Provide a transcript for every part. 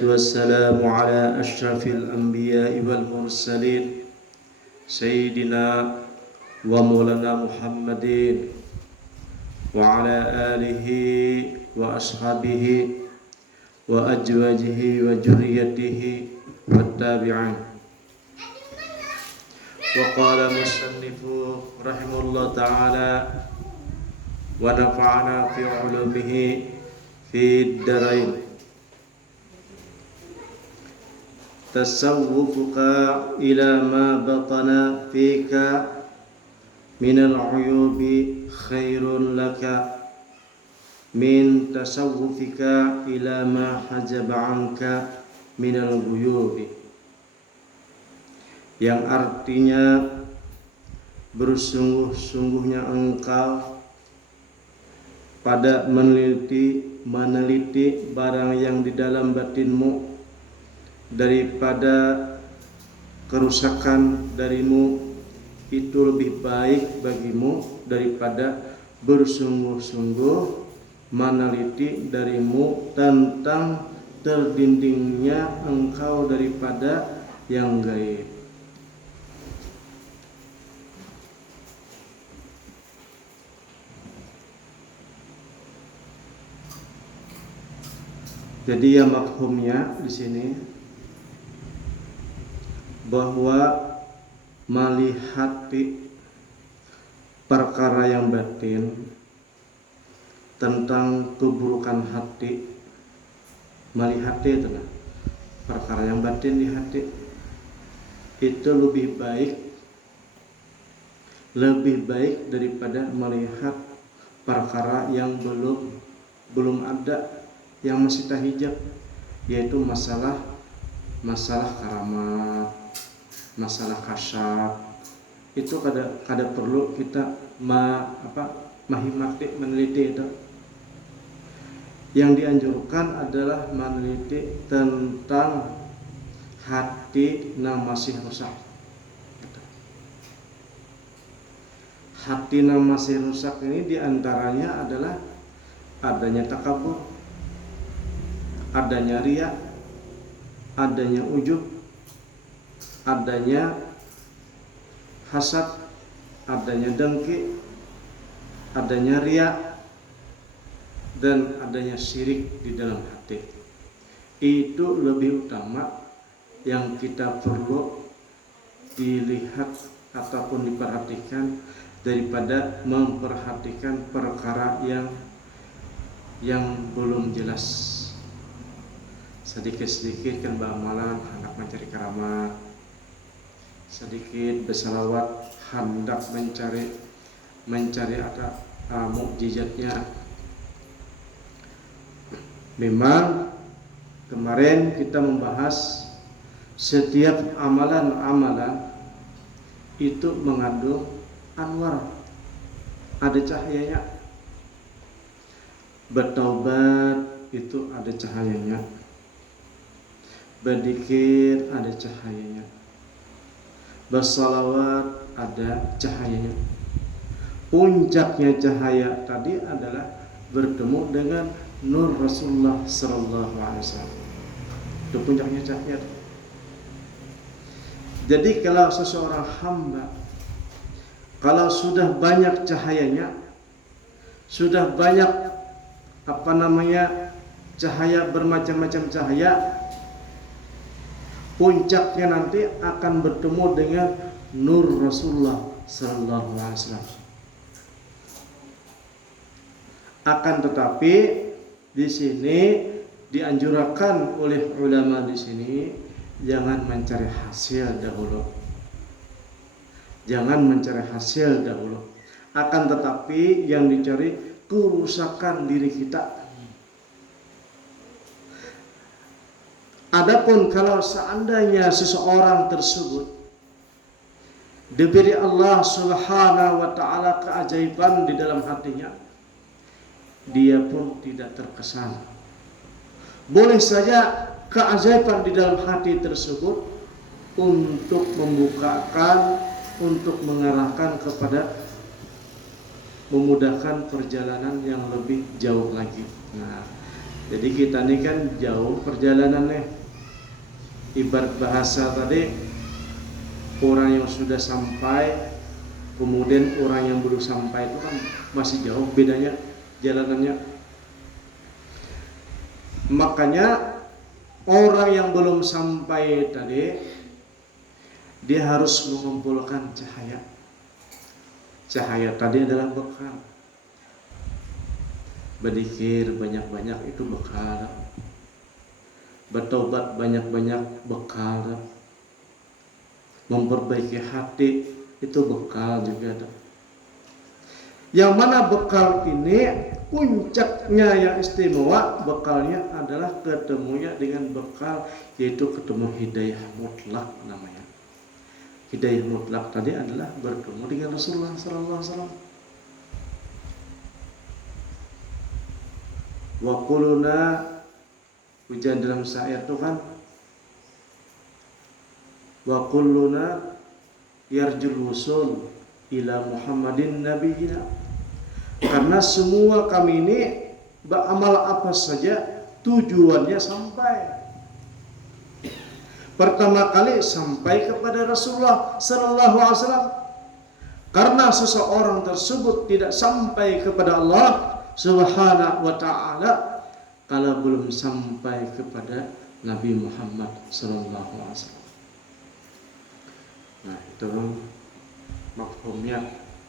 والسلام على أشرف الأنبياء والمرسلين سيدنا ومولانا محمد وعلى آله وأصحابه وأزواجه وذريته والتابعين. وقال المصنف رحمه الله تعالى ونفعنا في علومه في الدارين. تصوفك إلى ما بطن فيك من العيوب خير لك من تصوفك إلى ما حجب عنك من الغيوب, yang artinya bersungguh-sungguhnya engkau pada meneliti barang yang di dalam batinmu daripada kerusakan darimu, itu lebih baik bagimu daripada bersungguh-sungguh meneliti darimu tentang terdindingnya engkau daripada yang gaib. Jadi ya makhumnya di sini bahwa melihat perkara yang batin tentang keburukan hati, melihat itu perkara yang batin di hati itu lebih baik daripada melihat perkara yang belum ada, yang masih tahijab, yaitu masalah karamat, masalah kasyaf. Itu kada perlu kita mahimati meneliti itu. Yang dianjurkan adalah meneliti tentang hati yang masih rusak. Hati yang masih rusak ini diantaranya adalah adanya takabur, adanya riya, adanya ujub, adanya hasad, adanya dengki, adanya riya, dan adanya syirik di dalam hati. Itu lebih utama yang kita perlu dilihat ataupun diperhatikan daripada memperhatikan perkara yang belum jelas. Sedikit-sedikit kan beramalan hendak mencari karamat, sedikit bersalawat hendak mencari ada mukjizatnya. Memang kemarin kita membahas setiap amalan-amalan itu mengandung anwar, ada cahayanya. Bertaubat itu ada cahayanya, berzikir ada cahayanya, bersalawat ada cahayanya. Puncaknya cahaya tadi adalah bertemu dengan nur Rasulullah sallallahu alaihi wasallam. Itu puncaknya cahaya. Jadi kalau seseorang hamba, kalau sudah banyak cahayanya, sudah banyak cahaya, bermacam-macam cahaya, puncaknya nanti akan bertemu dengan nur Rasulullah sallallahu alaihi wasallam. Akan tetapi di sini dianjurkan oleh ulama di sini jangan mencari hasil dahulu. Jangan mencari hasil dahulu. Akan tetapi yang dicari kerusakan diri kita. Adapun kalau seandainya seseorang tersebut diberi Allah Subhanahu wa taala keajaiban di dalam hatinya, dia pun tidak terkesan. Boleh saja keajaiban di dalam hati tersebut untuk membukakan, untuk mengarahkan kepada memudahkan perjalanan yang lebih jauh lagi. Nah, Jadi kita ini kan jauh perjalanannya. Ibarat bahasa tadi, orang yang sudah sampai, kemudian orang yang belum sampai itu kan masih jauh bedanya jalanannya. Makanya orang yang belum sampai tadi, dia harus mengumpulkan cahaya. Cahaya tadi adalah bekal. Berzikir banyak-banyak itu bekal. Bertobat banyak-banyak bekal. Memperbaiki hati itu bekal juga. Yang mana bekal ini puncaknya yang istimewa, bekalnya adalah ketemunya dengan bekal, yaitu ketemu hidayah mutlak namanya. Hidayah mutlak tadi adalah bertemu dengan Rasulullah SAW. Wa quluna, hujan dalam syair itu kan, wa kulluna yarjul wusul ila Muhammadin nabiyina. Karena semua kami ini beramal apa saja tujuannya sampai. Pertama kali sampai kepada Rasulullah sallallahu alaihi wasallam. Karena seseorang tersebut tidak sampai kepada Allah Subhanahu wa taala kalau belum sampai kepada Nabi Muhammad sallallahu alaihi wasallam. Nah, itu mafhumnya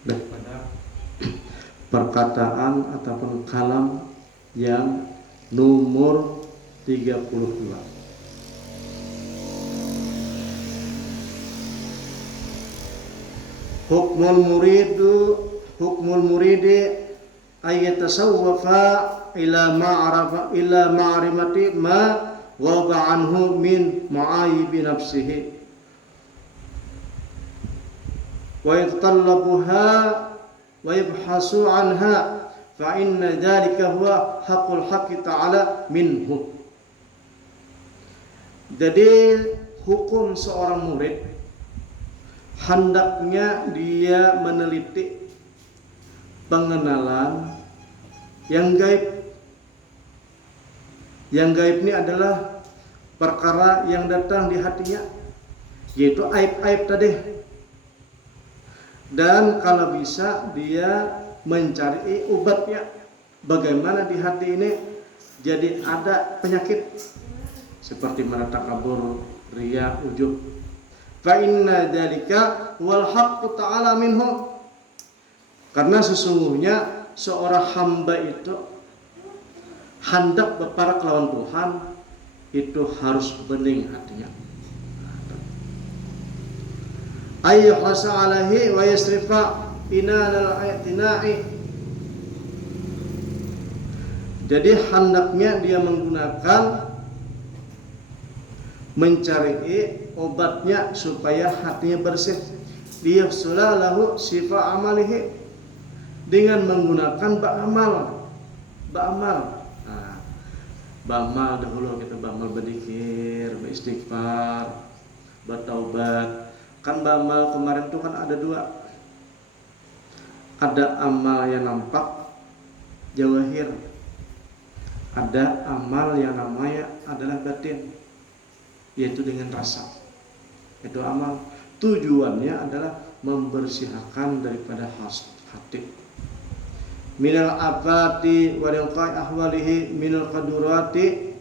daripada perkataan ataupun kalam yang nomor 32. Hukmul muridi ayatasawwafa ila ma'rifati ma wada anhu min ma'ayibi nafsihi wa yatallabuha wa yabhasu anha fa inna dhalika huwa haqqul haqqi ta'ala minhu. Jadi hukum seorang murid hendaknya dia meneliti pengenalan yang gaib. Yang gaib ini adalah perkara yang datang di hatinya, yaitu aib-aib tadi. Dan kalau bisa dia mencari obatnya. Bagaimana di hati ini jadi ada penyakit seperti mana takabur, riya, ujub. Fa inna dzalika wal haqqu ta'ala minhu. Karena sesungguhnya seorang hamba itu hendak berparak lawan Tuhan itu harus bening hatinya. Ayyuhasa alaihi wa yasrifa inanal ayatina'i. Jadi hendaknya dia menggunakan mencari obatnya supaya hatinya bersih. Liyahsula lahu sifa amalihi, dengan menggunakan ba'amal. Nah, ba'amal dahulu kita ba'amal berzikir, beristighfar, bertaubat. Kan ba'amal kemarin itu kan ada dua. Ada amal yang nampak jawahir, ada amal yang namanya adalah batin, yaitu dengan rasa. Itu amal tujuannya adalah membersihkan daripada hati. Minal afati wa rinqai ahwalihi minal qadurati,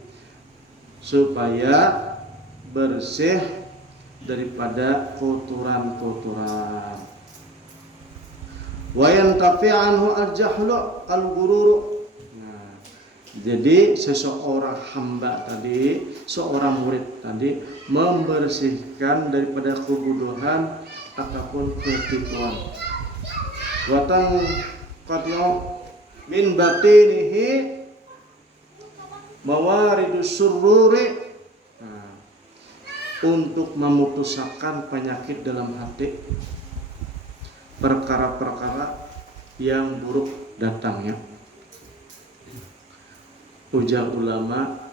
supaya bersih daripada kotoran-kotoran. Wa yantafi anhu al-jahlu al-ghurur. Nah, jadi seseorang hamba tadi, seorang murid tadi membersihkan daripada kebodohan ataupun ketipuan. Watang qadyo min batinihi mawaridus sururi, untuk memutuskan penyakit dalam hati, perkara-perkara yang buruk datangnya. Ujar ulama,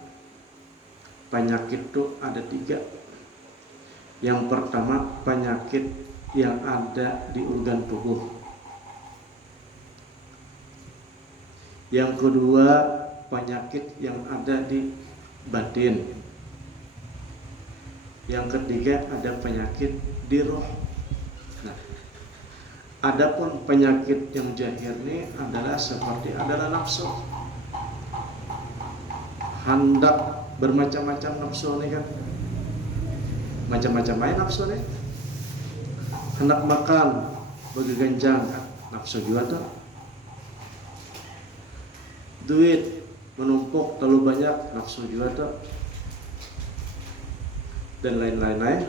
penyakit itu ada 3. Yang pertama penyakit yang ada di organ tubuh. Yang kedua penyakit yang ada di batin. Yang ketiga ada penyakit di roh. Nah, adapun penyakit yang zahir ini adalah seperti adalah nafsu. Hendak bermacam-macam nafsu nih kan. Macam-macam aja nafsu nih. Hendak makan begeganjang kan, nafsu juga tuh. Duit menumpuk terlalu banyak, nafsu juga tuh. Dan lain-lain.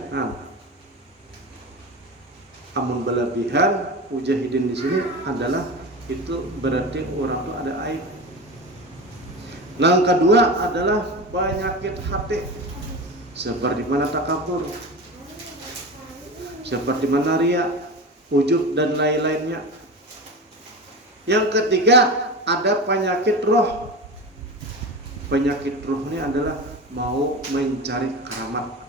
Amun berlebihan, mujahidin di sini adalah itu berarti orang itu ada aib. Nah, yang kedua adalah penyakit hati, seperti mana takabur, seperti mana riya, ujub dan lain-lainnya. Yang ketiga ada penyakit roh. Penyakit roh ini adalah mau mencari keramat.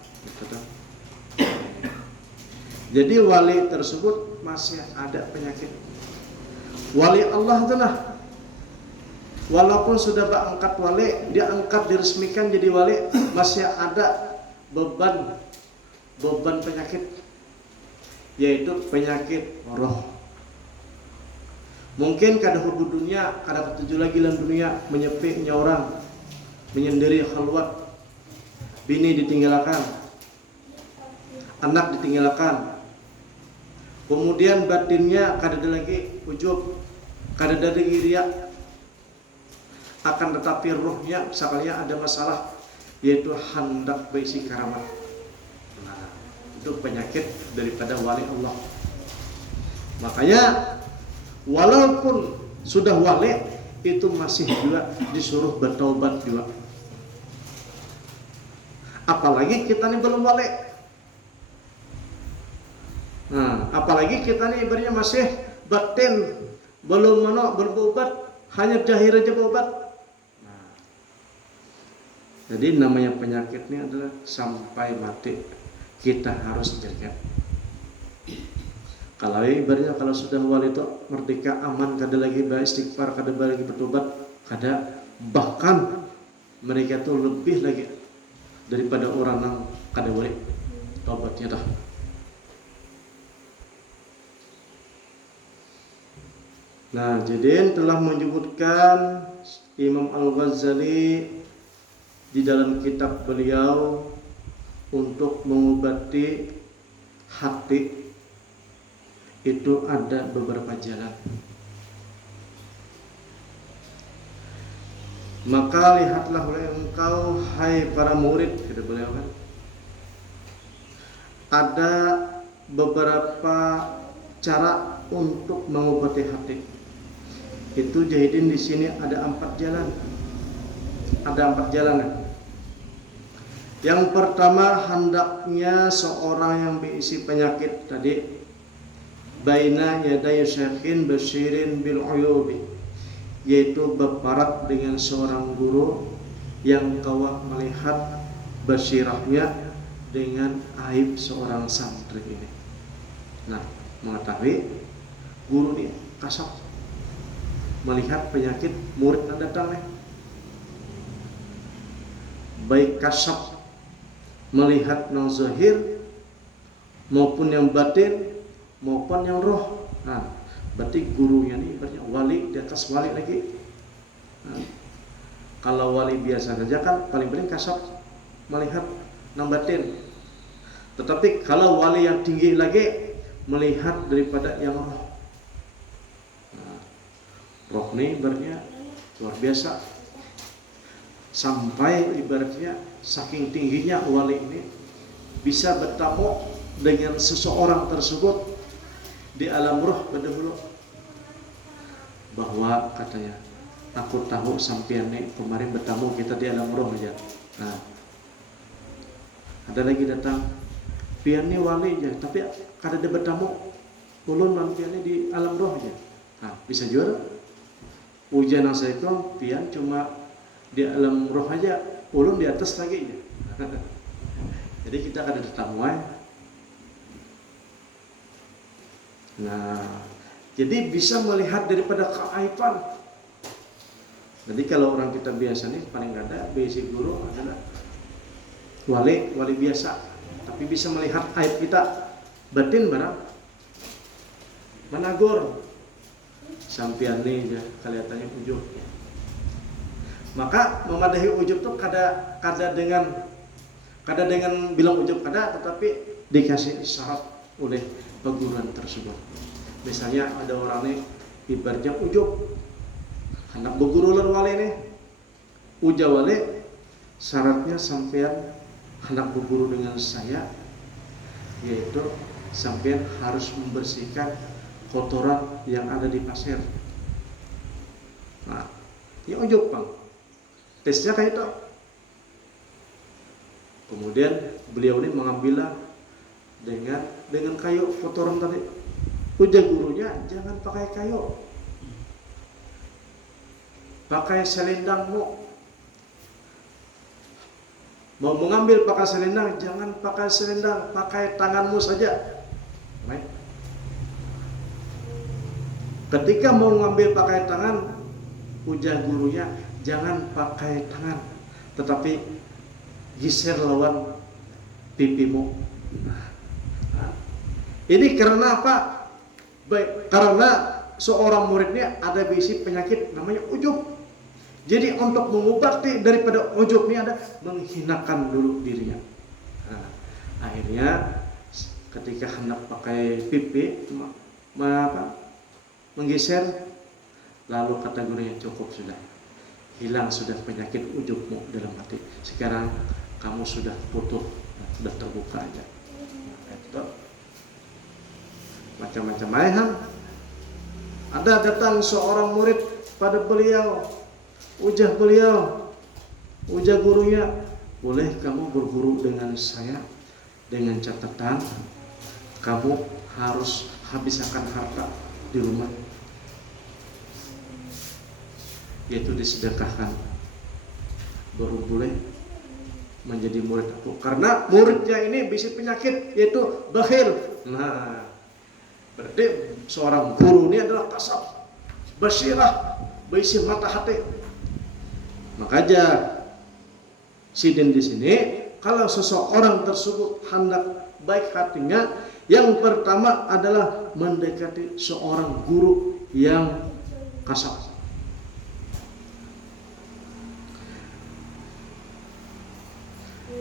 Jadi wali tersebut masih ada penyakit. Wali Allah itulah, walaupun sudah berangkat wali, dia angkat diresmikan jadi wali, masih ada beban penyakit, yaitu penyakit roh. Mungkin kada hubud dunia, kada ketujuh lagi dalam dunia, menyepi orang, menyendiri khalwat, bini ditinggalkan, anak ditinggalkan, kemudian batinnya kada ada lagi ujub, kada ada lagi riya, akan tetapi rohnya sekalinya ada masalah, yaitu hendak berisi karamat. Nah, itu penyakit daripada wali Allah. Makanya walaupun sudah wali, itu masih juga disuruh bertaubat juga. Apalagi kita ini belum wali. Nah, apalagi kita ini ibaratnya masih batin, belum berobat, hanya zahir aja berobat. Nah, jadi namanya penyakit ini adalah sampai mati kita harus jaga. Kalau ibaratnya kalau sudah wali itu merdeka, aman, kada lagi beristighfar, kada lagi bertobat, kada, bahkan mereka itu lebih lagi daripada orang yang kada wali tobatnya dah. Nah, jadi telah menyebutkan Imam Al-Ghazali di dalam kitab beliau untuk mengobati hati itu ada beberapa jalan. Maka lihatlah oleh engkau, hai para murid, kata beliau kan, ada beberapa cara untuk mengobati hati. Itu jahidin di sini ada 4 jalan. Ada 4 jalan. Yang pertama, hendaknya seorang yang berisi penyakit tadi, baina yaday syekhin basyirin bil uyubi, yaitu berparat dengan seorang guru yang kawah melihat basyirahnya dengan aib seorang santri ini. Nah, mengetahui guru ini kasap melihat penyakit murid yang datang nih, baik kasap melihat yang zahir maupun yang batin maupun yang roh. Nah, berarti gurunya ini banyak wali di atas wali lagi. Nah, kalau wali biasa saja kan paling kasap melihat yang batin, tetapi kalau wali yang tinggi lagi melihat daripada yang roh. Nah, roh ini ibaratnya luar biasa, sampai ibaratnya saking tingginya wali ini bisa bertemu dengan seseorang tersebut di alam roh pada dulu, bahwa katanya, aku tahu sampean nih kemarin bertemu kita di alam roh aja. Nah, ada lagi datang, pian nih wali aja, tapi kada ada bertemu, ulun pian nih di alam roh aja. Nah, bisa juara ujian yang saya itu pian cuma di alam roh aja, ulun di atas lagi aja. Jadi kita kada bertemu aja. Nah, jadi bisa melihat daripada keaiban. Jadi kalau orang kita biasa nih paling ada basic guru adalah wali biasa, tapi bisa melihat aib kita batin barang menagur sampian nih ya kelihatannya ujub. Maka memadahi ujub tuh kada dengan bilang ujub kada, tetapi dikasih syarat oleh perguruan tersebut. Misalnya ada orang nih ibaratnya ujub, anak berguru lan wali nih, uja wali syaratnya sampean anak berguru dengan saya, yaitu sampean harus membersihkan kotoran yang ada di pasir. Nah, ya ujub bang, tesnya kayak itu. Kemudian beliau ini mengambillah dengan kayu kotoran tadi. Ujar gurunya jangan pakai kayu, pakai selendangmu. Mau mengambil pakai selendang, jangan pakai selendang, pakai tanganmu saja. Baik. Ketika mau mengambil pakai tangan, ujar gurunya jangan pakai tangan, tetapi geser lawan pipimu. Ini karena apa? Baik, karena seorang muridnya ada bisi penyakit namanya ujub. Jadi untuk mengobati daripada ujub ini ada menghinakan dulu dirinya. Nah, akhirnya ketika hendak pakai pipi menggeser, lalu kata gurunya cukup sudah, hilang sudah penyakit ujubmu dalam hati. Sekarang kamu sudah putus, sudah terbuka aja. Nah, itu macam-macam ayam. Ada datang seorang murid pada beliau, ujah gurunya, boleh kamu berguru dengan saya, dengan catatan kamu harus habiskan harta di rumah, yaitu disedekahkan, baru boleh menjadi murid aku. Karena muridnya ini bisa penyakit, yaitu bakhil. Nah, berarti seorang guru ini adalah kasab, basirah, berisi mata hati. Makanya sidin di sini, kalau seseorang tersebut hendak baik hatinya, yang pertama adalah mendekati seorang guru yang kasab.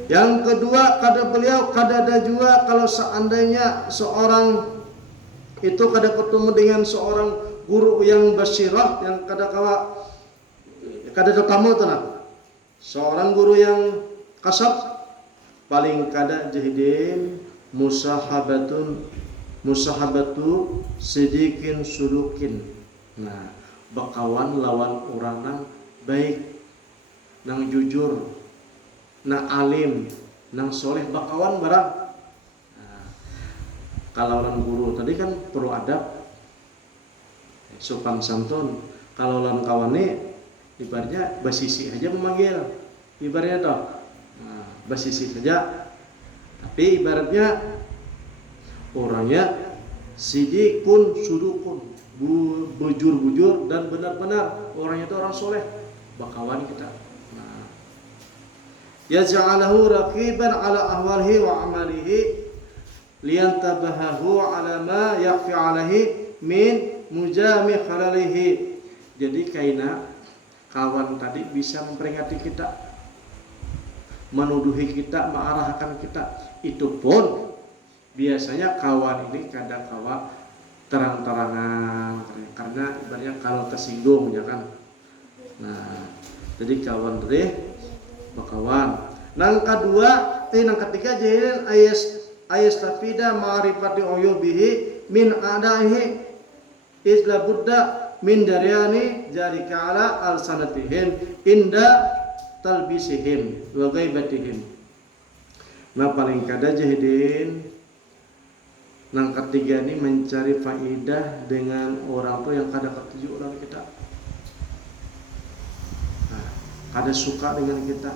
Yang kedua, kata beliau, kada ada juga kalau seandainya seorang itu kada ketemu dengan seorang guru yang basirah, yang kada tetamu tenang. Seorang guru yang kasab, paling kada jahidin musahabatu sidikin sulukin. Nah, bakawan lawan orang nang baik, nang jujur, nang alim, nang soleh, bakawan barang. Kalau lan guru tadi kan perlu adab, sopan santun. Kalau lan kawane ibaratnya basisi aja memanggil, ibaratnya toh, nah, basisi saja. Tapi ibaratnya orangnya sidikun sudukun, bujur dan benar-benar orangnya itu orang soleh, bakawan kita. Nah, yaj'alahu raqiban ala ahwalihi wa amalihi liyantabahahu ala ma yakfi alaihi min mujami khalalihi. Jadi kaina kawan tadi bisa memperingati kita, menuduhi kita, mengarahkan kita. Itu pun biasanya kawan ini kadang kawan terang-terangan, karena ibaratnya kalau tersinggung ya kan. Nah, jadi kawan tadi bakawan. Nang ketiga jadi ayastafida ma'rifati uyubihi min adaihi isla buddha min daryani jarika ala al-sanatihim inda talbisihim wa ghaibatihim. Nah, paling kada jahidin nang ketiga ini mencari faidah dengan orang tua yang kada ketuju orang kita. Nah, kada suka dengan kita.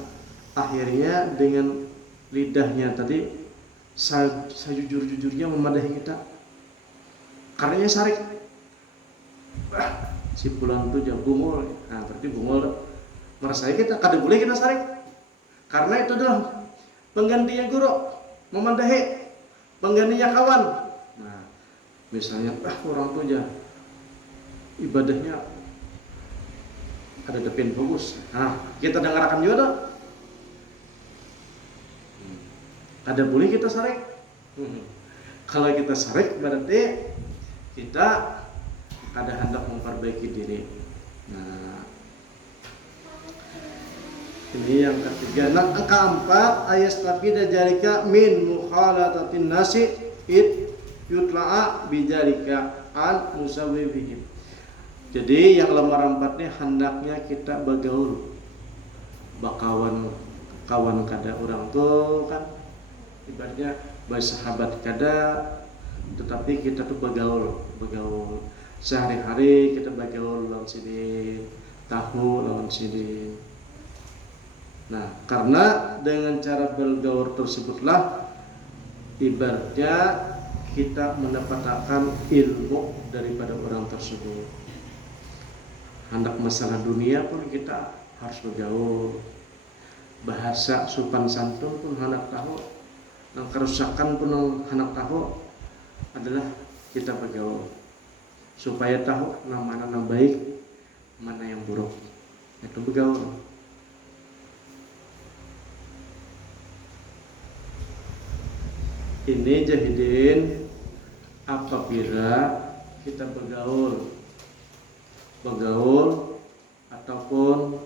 Akhirnya dengan lidahnya tadi sejujur-jujurnya memadahi kita, karenanya sarik si pulang tuh jauh bungul. Nah berarti bungul merasai kita, kada boleh kita sarik, karena itu adalah penggantinya guru, memandahi penggantinya kawan. Nah misalnya orang tuh aja ibadahnya ada depin bagus, nah kita dengarkan juga, ada boleh kita sarik. Kalau kita sarik berarti kita ada hendak memperbaiki diri. Nah ini yang ketiga. Nah keempat, ayastafida jalika min mukhalatatin nasi it yutla'a bijalika an musawwibihim. Jadi yang lembar 4 ini hendaknya kita bergaul, bakawan kawan kada orang tuh kan ibaratnya bersahabat kada, tetapi kita tuh bergaul sehari-hari, kita bergaul lawan sini tahu lawan sini. Nah karena dengan cara bergaul tersebutlah ibaratnya kita mendapatkan ilmu daripada orang tersebut. Hendak masalah dunia pun kita harus bergaul, bahasa sopan santun pun hendak tahu, yang kerusakan pun hendak tahu, adalah kita bergaul supaya tahu mana yang baik, mana yang buruk. Itu bergaul. Ini jahidin apabila kita bergaul ataupun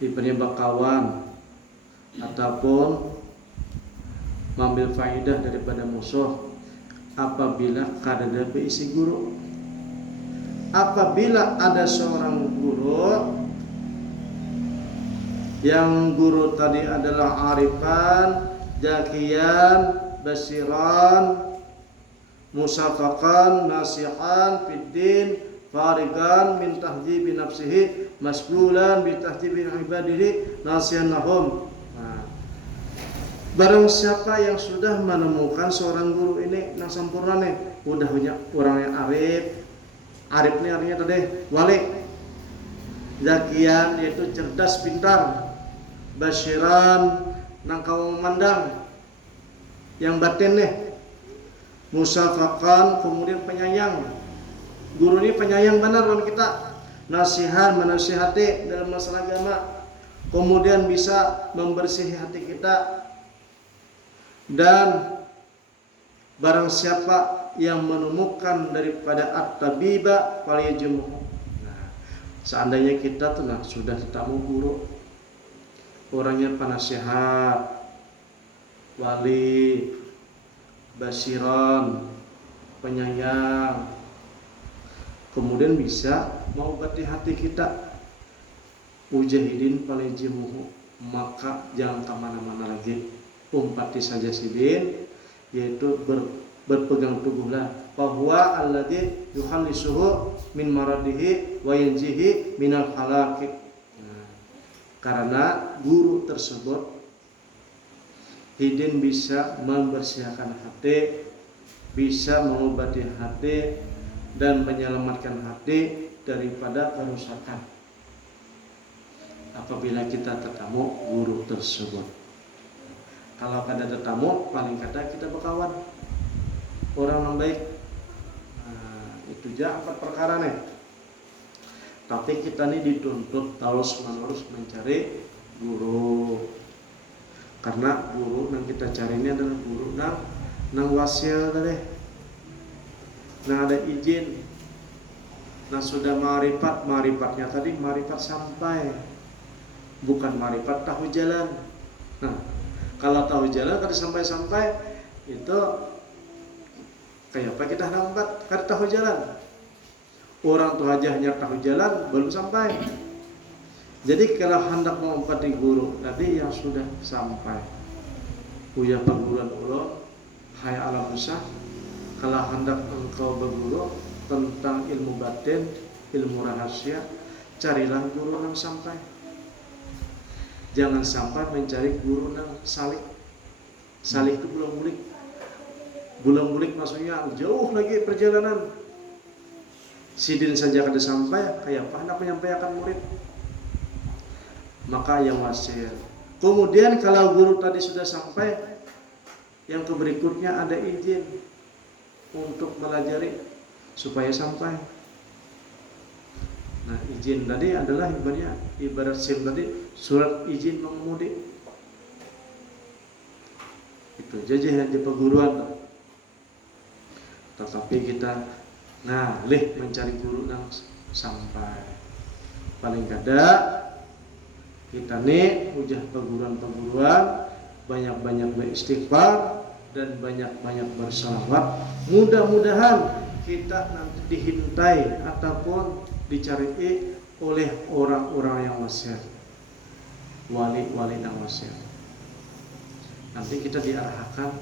diberi kawan ataupun mengambil faidah daripada musuh, apabila kada ada isi guru. Apabila ada seorang guru yang guru tadi adalah arifan, jakian, basiran, musafakan, nasihan, fiddin, farigan min tahjibi nafsihi, masbulan bi tahjibi ibadihi, nasihan lahum. Barang siapa yang sudah menemukan seorang guru ini yang sempurna nih, udah punya orang yang arif nih artinya tadi wali, zakian yaitu cerdas pintar, basyiran nangkau memandang yang batin nih, musafakan kemudian penyayang, guru ini penyayang benar dengan kita, nasihan menasihati dalam masalah agama, kemudian bisa membersihi hati kita. Dan barang siapa yang menemukan daripada at-tabiba falyajmuhu. Nah, seandainya kita tuh sudah ketemu guru, orangnya penasihat, wali, basiran, penyayang, kemudian bisa mengobati hati kita, mujahidin falyajmuhu, maka jangan kemana-mana lagi, umpati saja sidin, yaitu berpegang teguhlah bahwa alladzi yuhallisuhu min maradihi wa yanjihi minal halaki. Karena guru tersebut hidin bisa membersihkan hati, bisa mengobati hati dan menyelamatkan hati daripada kerusakan apabila kita ketemu guru tersebut. Kalau kada tetamu, paling kada kita berkawan orang yang baik. Nah, itu aja 4 perkara nih. Tapi kita nih dituntut terus-menerus mencari guru. Karena guru yang kita cari ini adalah guru nang wasil tadi. Nah ada izin. Nah sudah marifatnya tadi marifat sampai, bukan marifat tahu jalan. Nah kalau tahu jalan kada sampai-sampai itu kayak apa kita nampak kada tahu jalan. Orang tuh aja hanya tahu jalan belum sampai. Jadi kalau hendak mengumpati guru tadi yang sudah sampai, punya perguruan ulun, hai alam Musa, kalau hendak engkau berguru tentang ilmu batin, ilmu rahasia, carilah guru yang sampai. Jangan sampai mencari guru yang salik. Salik itu belum mulik maksudnya jauh lagi perjalanan. sidin saja kada sampai, kayak apa hendak menyampaikan murid? Maka yang wasir. Kemudian kalau guru tadi sudah sampai, yang berikutnya ada izin untuk melajari supaya sampai. Nah, izin tadi adalah ibarat SIM tadi, surat izin mengemudi. Itu jajah di perguruan. Tetapi kita ngalih mencari guru yang sampai. Paling kada kita nih ujah perguruan-perguruan, banyak-banyak beristighfar dan banyak-banyak bersalawat. Mudah-mudahan kita nanti dihintai ataupun dicari oleh orang-orang yang wasir, wali-wali yang wasir. Nanti kita diarahkan.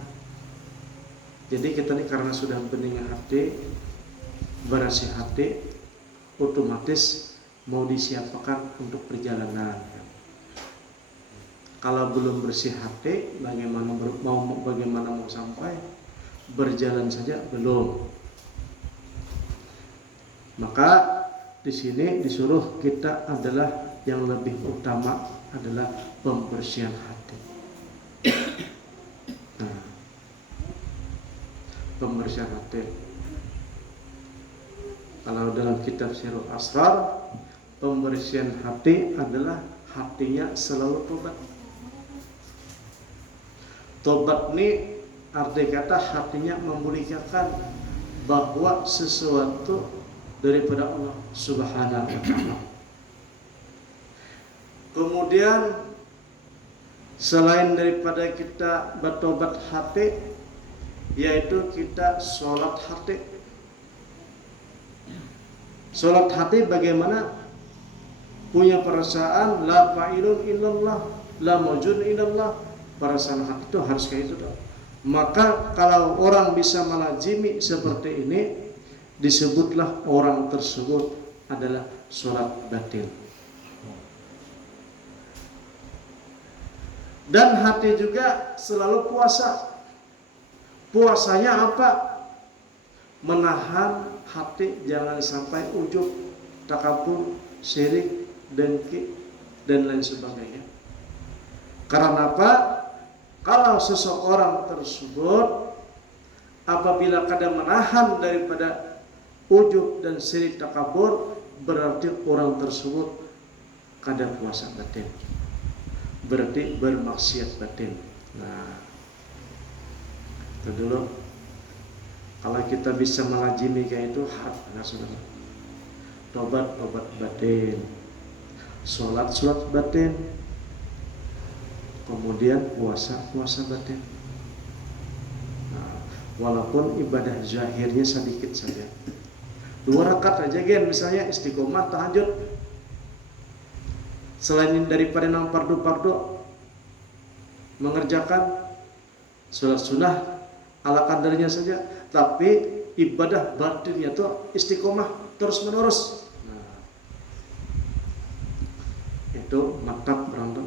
Jadi kita ini karena sudah bening hati, bersih hati, otomatis mau disiapkan untuk perjalanan. Kalau belum bersih hati, bagaimana mau sampai? Berjalan saja belum. Maka di sini disuruh kita adalah yang lebih utama adalah pembersihan hati. Nah, pembersihan hati. Kalau dalam kitab Sirul Asrar, pembersihan hati adalah hatinya selalu tobat. Tobat ini arti kata hatinya memulihkan bahwa sesuatu daripada Allah Subhanahu wa taala. Kemudian selain daripada kita bertobat hati, yaitu kita sholat hati. Sholat hati bagaimana? Punya perasaan la fa'ilun illallah, la mawjudun illallah. Perasaan hati itu harus kayak itu. Maka kalau orang bisa melazimi seperti ini, disebutlah orang tersebut adalah sholat batin. Dan hati juga selalu puasa. Puasanya apa? Menahan hati jangan sampai ujub, takabur, syirik, dengki, dan lain sebagainya. Karena apa? Kalau seseorang tersebut apabila kadang menahan daripada ujub dan syirik takabur, berarti orang tersebut kadang puasa batin, berarti bermaksiat batin. Nah, itu dulu. Kalau kita bisa melajimi kayak itu, tobat batin, sholat batin, kemudian puasa batin. Nah, walaupun ibadah zahirnya sedikit saja, 2 rakaat aja gen, misalnya istiqomah tahajud, selain daripada nang fardu mengerjakan sholat sunnah ala kadarnya saja, tapi ibadah batinnya itu istiqomah terus menerus. Nah, itu mantap berantem.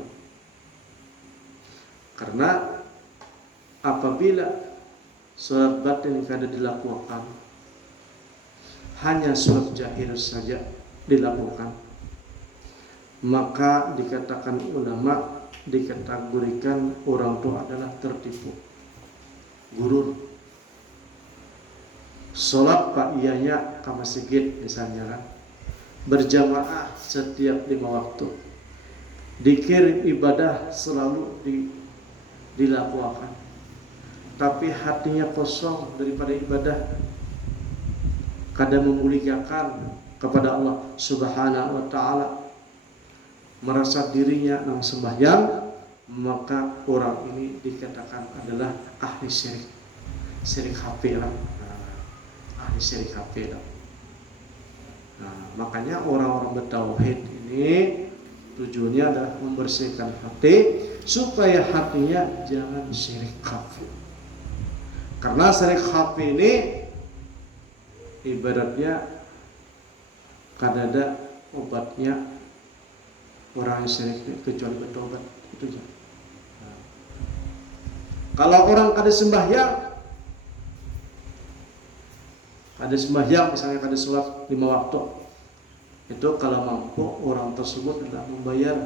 Karena apabila sholat batin kada dilakukan, hanya sholat zahir saja dilakukan, maka dikatakan ulama, dikategorikan orang itu adalah tertipu, gurur. Sholat pak ianya ke masjid misalnya kan, berjamaah setiap 5 waktu, dikir ibadah selalu dilakukan, tapi hatinya kosong daripada ibadah, kadang memulihkan kepada Allah Subhanahu wa taala, merasa dirinya nang sembahyang, maka orang ini dikatakan adalah ahli syirik HP lah. Ahli syirik HP lah. Nah, makanya orang-orang bertauhid ini tujuannya adalah membersihkan hati supaya hatinya jangan syirik HP. Karena syirik HP ini ibaratnya kadada obatnya orang yang syirik kecuali bertobat, itu aja. Nah, kalau orang kada sembahyang, kada kada sembahyang misalnya, kada sholat 5 waktu, itu kalau mampu orang tersebut adalah membayar,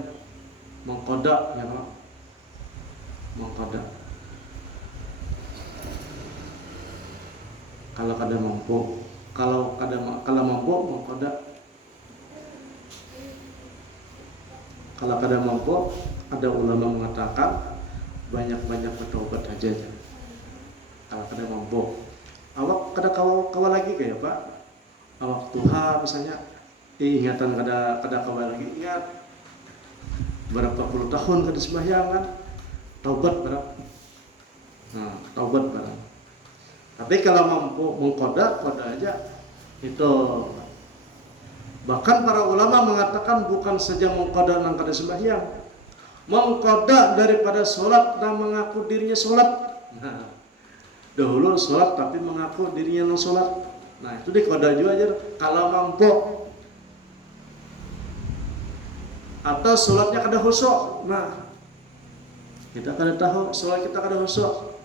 mengqada, ya kan? Mengqada. Kalau kada mampu, kalau mampu mengqada. Kalau kada mampu, ada ulama mengatakan banyak-banyak bertobat aja. Kalau kada mampu, awak kada kawal lagi kayak Pak. Awak tuha misalnya, ingatan kada kawal lagi, ingat berapa puluh tahun kada sembahyang kan, taubat berapa? Nah, taubat berapa? Tapi kalau mampu mengqada, qada aja. Itu bahkan para ulama mengatakan bukan saja mengqada nang kada sembahyang, mengqada daripada sholat dan mengaku dirinya sholat. Nah, dahulu sholat tapi mengaku dirinya non sholat. Nah, itu diqada juga aja kalau mampu. Atau sholatnya kada khusyuk. Nah, kita kada tahu sholat kita kada khusyuk.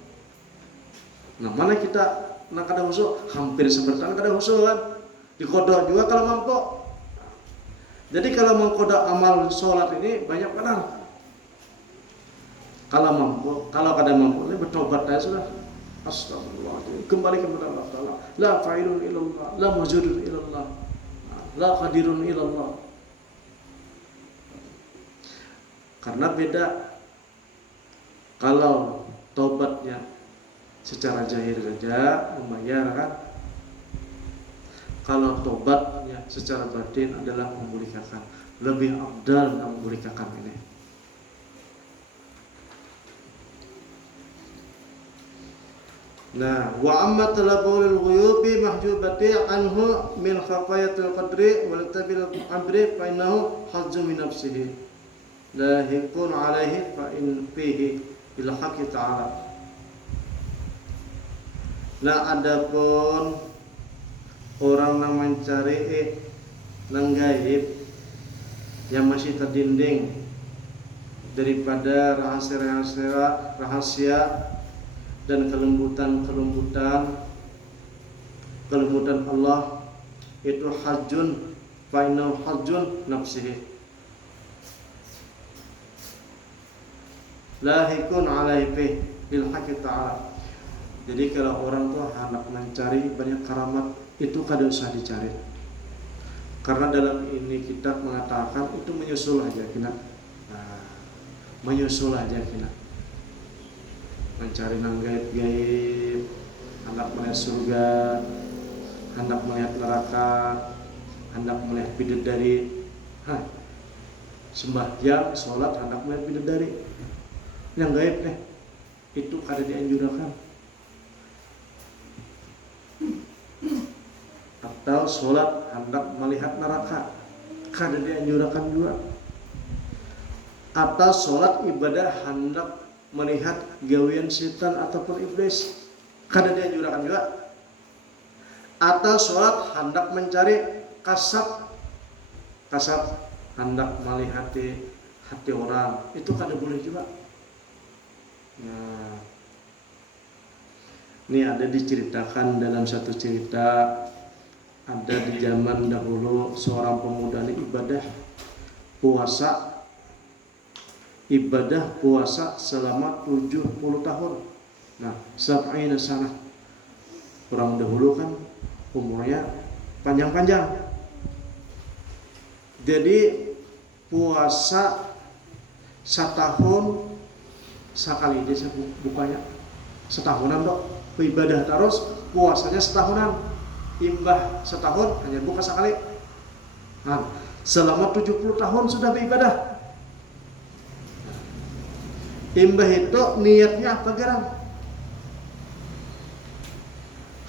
Nah, mana kita nak kada khusyuk? Hampir seperti kada khusyuk kan? Diqada juga kalau mampu. Jadi kalau mengqada amal sholat ini banyak benar. Kalau mampu, kalau kada mampu, ini bertobat aja sudah. Astagfirullah, kembali kepada Allah Taala. La fa'ilun ilallah, la mujudun ilallah, la qadirun ilallah. Karena beda kalau tobatnya secara zahir saja membayar kan. Kalau tobatnya secara batin adalah memulikakan, lebih afdal memulikakan ini. Nah, wa amma talabul ghuyubi mahjubati anhu min khafayatil qadri wal tabil amri fa innahu hazzu min nafsihi la yakun alaihi fa in fihi bil haqqi ta'ala. Nah, adapun orang yang mencari nang gaib yang masih terdinding daripada rahasia dan kelembutan Allah, itu hajjun fainau hajjun nafsihi lahikun alaihi bil haqqi ta'ala. Jadi kalau orang tuh hendak mencari banyak karamat, itu kada usah dicari. Karena dalam ini kitab mengatakan itu menyusul aja kena. Nah, menyusul aja kena. Mencari nang gaib-gaib, hendak melihat surga, hendak melihat neraka, hendak melihat bidadari. Sembahyang, sholat, hendak melihat bidadari. Yang gaib itu kada dianjurkan. Atau sholat hendak melihat neraka, kada dianjurkan juga. Atau sholat ibadah hendak melihat gawean setan ataupun iblis, kada dianjurkan juga. Atau sholat hendak mencari kasab hendak melihat hati orang, itu kada boleh juga. Nah, ini ada diceritakan dalam satu cerita, ada di zaman dahulu seorang pemuda ini ibadah puasa selama 70 tahun. Nah, sab'ina sana. Orang dahulu kan umurnya panjang-panjang. Jadi puasa setahun sekali dia bukanya. Setahunan dok. Ibadah terus puasanya setahunan. Imbah setahun hanya buka sekali. Nah, selama 70 tahun sudah beribadah. Imbah itu niatnya apa gerang?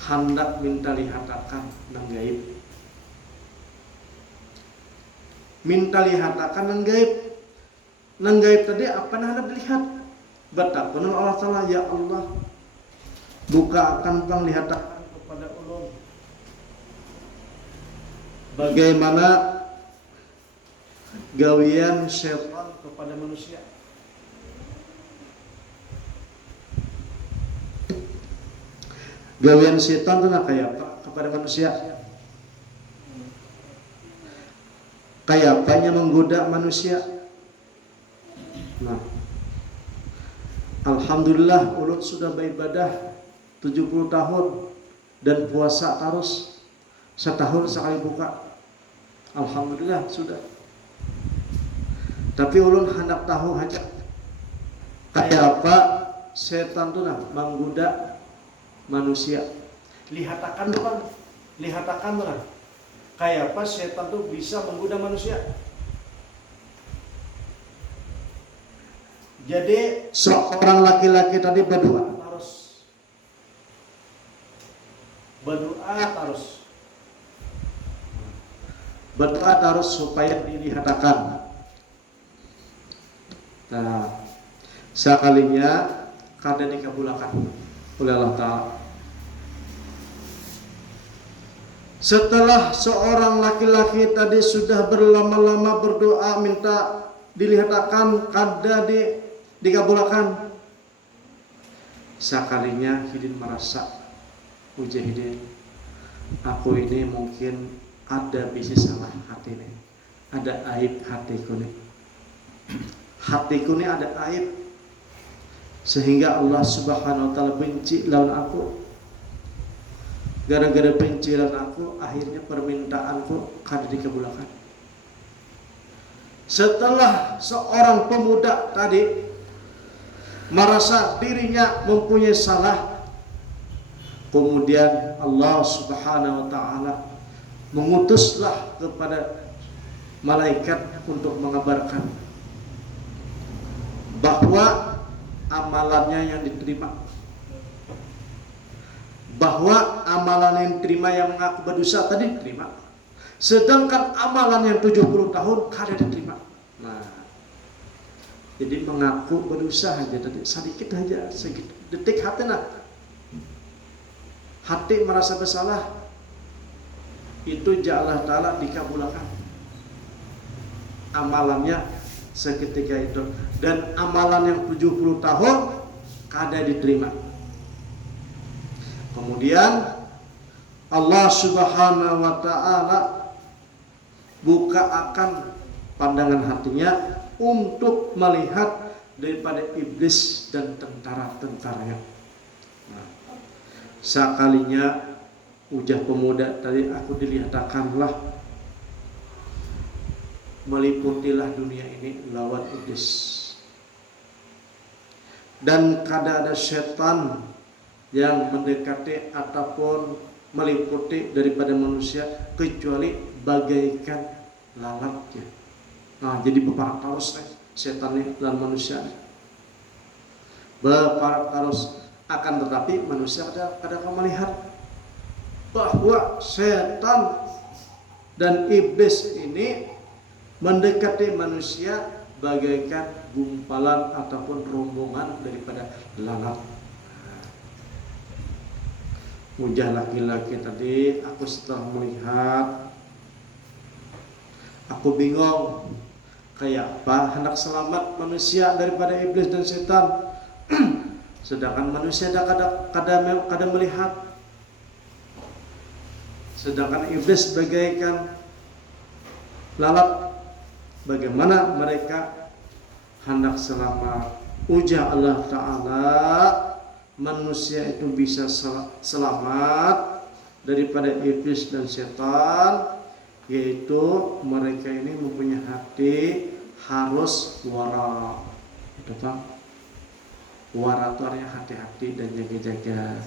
Hendak minta lihatakan nang gaib. Minta lihatakan nang gaib. Nang gaib tadi apa nah hendak dilihat? Betapa Allah Ta'ala, ya Allah, bukakan penglihatan kepada ulun. Bagaimana gawian syaitan kepada manusia. Gawian setan itu kayak apa? kepada manusia. Kayak apanya menggoda manusia. Nah, alhamdulillah ulut sudah beribadah 70 tahun dan puasa terus setahun sekali buka. Alhamdulillah sudah. Tapi ulun hendak tahu aja kayak apa setan tuh nah menggoda manusia. Lihatakan doang, lihatakan doang. Kayak apa setan tuh bisa menggoda manusia. Jadi seorang laki-laki tadi berdoa terus supaya dilihatakan. Nah, sekalinya kada dikabulakan oleh Allah Ta'ala. Setelah seorang laki-laki tadi sudah berlama-lama berdoa minta dilihatakan, kada dikabulakan. Sekalinya Hidin merasa, ujar Hidin, aku ini mungkin ada bisi salah hati ini, ada aib hatiku nih. Hatiku ini ada aib sehingga Allah Subhanahu wa Ta'ala benci lawan aku. Gara-gara benci lawan aku, akhirnya permintaanku kada dikabulkan. Setelah seorang pemuda tadi merasa dirinya mempunyai salah, kemudian Allah Subhanahu wa Ta'ala mengutuslah kepada malaikat untuk mengabarkan bahwa amalannya yang diterima, bahwa amalan yang diterima yang mengaku berdosa tadi diterima, sedangkan amalan yang 70 tahun kada diterima. Nah, jadi mengaku berdosa aja tadi sedikit aja, sedikit detik hati nak, hati merasa bersalah, itu Allah Ta'ala dikabulkan amalannya seketika itu, dan amalan yang 70 tahun kada diterima. Kemudian Allah Subhanahu wa Ta'ala buka akan pandangan hatinya untuk melihat daripada iblis dan tentara-tentaranya. Nah, sekalinya ujar pemuda tadi, aku dilihatkanlah, meliputilah dunia ini lawan iblis, dan kada ada setan yang mendekati ataupun meliputi daripada manusia kecuali bagaikan lalatnya. Nah, jadi beparak terus setan ini dan manusia beparak terus, akan tetapi manusia kada melihat bahwa setan dan iblis ini mendekati manusia bagaikan gumpalan ataupun rombongan daripada lalat. Ujar laki-laki tadi, aku setelah melihat, aku bingung kayak apa hendak selamat manusia daripada iblis dan setan. Sedangkan manusia kada melihat, sedangkan iblis bagaikan lalat. Bagaimana mereka hendak selamat? Ujar Allah Ta'ala, manusia itu bisa selamat daripada iblis dan setan, yaitu mereka ini mempunyai hati harus wara. Itu kan? Wara itu artinya hati-hati dan jaga-jaga.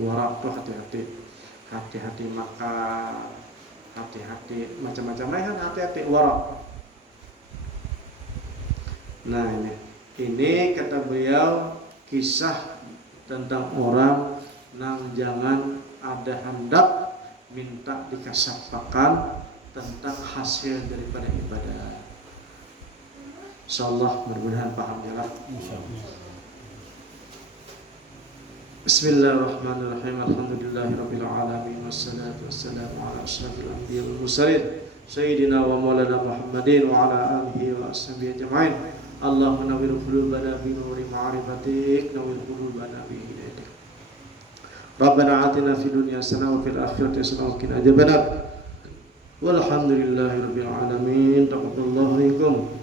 Wara itu hati-hati, hati-hati makan, hati-hati macam-macam lain, hati-hati wara. Nah, ini kata beliau kisah tentang orang yang jangan ada hendak minta dikasapakan tentang hasil daripada ibadah. Insyaallah mudah-mudahan paham ya lah. Bismillahirrahmanirrahim. Alhamdulillahirabbil alamin wassalatu wassalamu ala asyrafil anbiya'i wal mursalin sayyidina wa maulana Muhammadin wa ala alihi wa ashabihi ajma'in. Allahumma nawwir qulubana bi nuri ma'rifatik, nawwir qulubana bi hidayatik. Rabbana atina fid dunya hasanah wa fil akhirati hasanah wa qina adzabannar. Walhamdulillahirabbil alamin. Taqabbalallahu minkum.